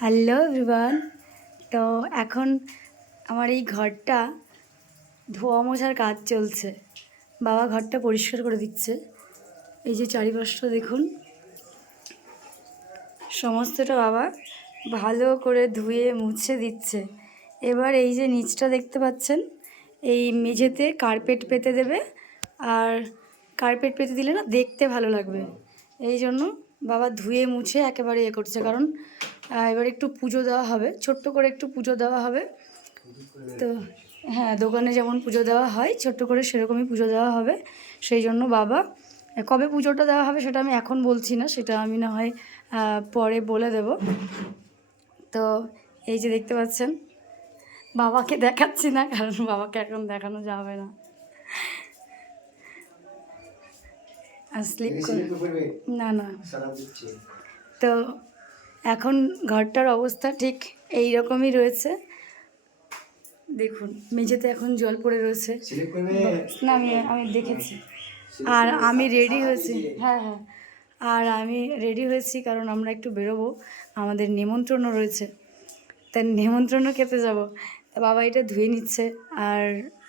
Hello everyone. তো এখন আমার এই ঘরটা ধোয়া মোছার কাজ চলছে। বাবা ঘরটা পরিষ্কার করে দিচ্ছে। এই যে চারিপাশটা দেখুন। সমস্তটা বাবা ভালো করে ধুয়ে মুছে দিচ্ছে। এবার এই যে নিচটা দেখতে পাচ্ছেন, এই মেঝেতে কার্পেট পেতে দেবে। আর কার্পেট পেতে দিলে না দেখতে ভালো লাগবে। এই জন্য বাবা ধুয়ে মুছে একেবারে এ করছে, কারণ এবার একটু পুজো দেওয়া হবে, ছোট্ট করে একটু পুজো দেওয়া হবে। তো হ্যাঁ দোকানে যেমন পুজো দেওয়া হয়, ছোট্ট করে সেরকমই পুজো দেওয়া হবে। সেই জন্য বাবা কবে পুজোটা দেওয়া হবে সেটা আমি এখন বলছি না, সেটা আমি না হয় পরে বলে দেব। তো, এই যে দেখতে পাচ্ছেন, বাবাকে দেখাচ্ছি না, কারণ বাবাকে এখন দেখানো যাবে না। আর স্লিপ না না। তো এখন ঘরটার অবস্থা ঠিক এই রকমই রয়েছে। দেখুন মেঝেতে এখন জল পড়ে রয়েছে। না আমি আমি দেখেছি। আর আমি রেডি হয়েছি। হ্যাঁ হ্যাঁ। আর আমি রেডি হয়েছি কারণ আমরা একটু বেরোবো। আমাদের নিমন্ত্রণও রয়েছে। তাই নিমন্ত্রণও খেতে যাব। তা বাবা এটা ধুয়ে নিচ্ছে। আর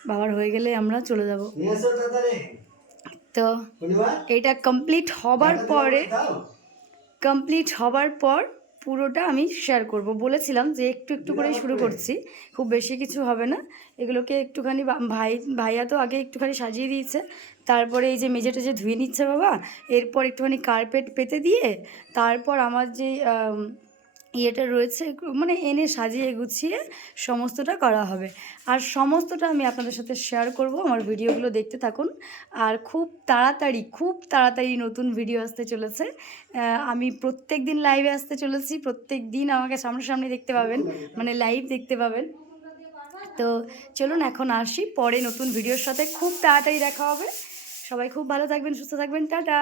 বাবার হয়ে গেলে আমরা চলে যাব। তো এটা কমপ্লিট হবার পরে কমপ্লিট হবার পর পুরোটা আমি শেয়ার করব। বলেছিলাম যে একটু একটু করে শুরু করছি। খুব বেশি কিছু হবে না। এগুলোকে একটুখানি ভাই ভাইয়া তো আগে একটুখানি সাজিয়ে দিয়েছে। তারপরে এই যে মেঝেটা যে ধুয়ে নিচ্ছে বাবা এরপর একটুখানি কার্পেট পেতে দিয়ে তারপর আমার যে ইয়েটা রয়েছে মানে এনে সাজিয়ে গুছিয়ে সমস্তটা করা হবে। আর সমস্তটা আমি আপনাদের সাথে শেয়ার করব, আমার ভিডিওগুলো দেখতে থাকুন। আর খুব তাড়াতাড়ি খুব তাড়াতাড়ি নতুন ভিডিও আসতে চলেছে। আমি প্রত্যেক দিন লাইভে আসতে চলেছি প্রত্যেক দিন আমাকে সামনাসামনি দেখতে পাবেন মানে লাইভ দেখতে পাবেন। তো চলুন এখন আসি, পরে নতুন ভিডিওর সাথে খুব তাড়াতাড়ি দেখা হবে। সবাই খুব ভালো থাকবেন, সুস্থ থাকবেন, টাটা!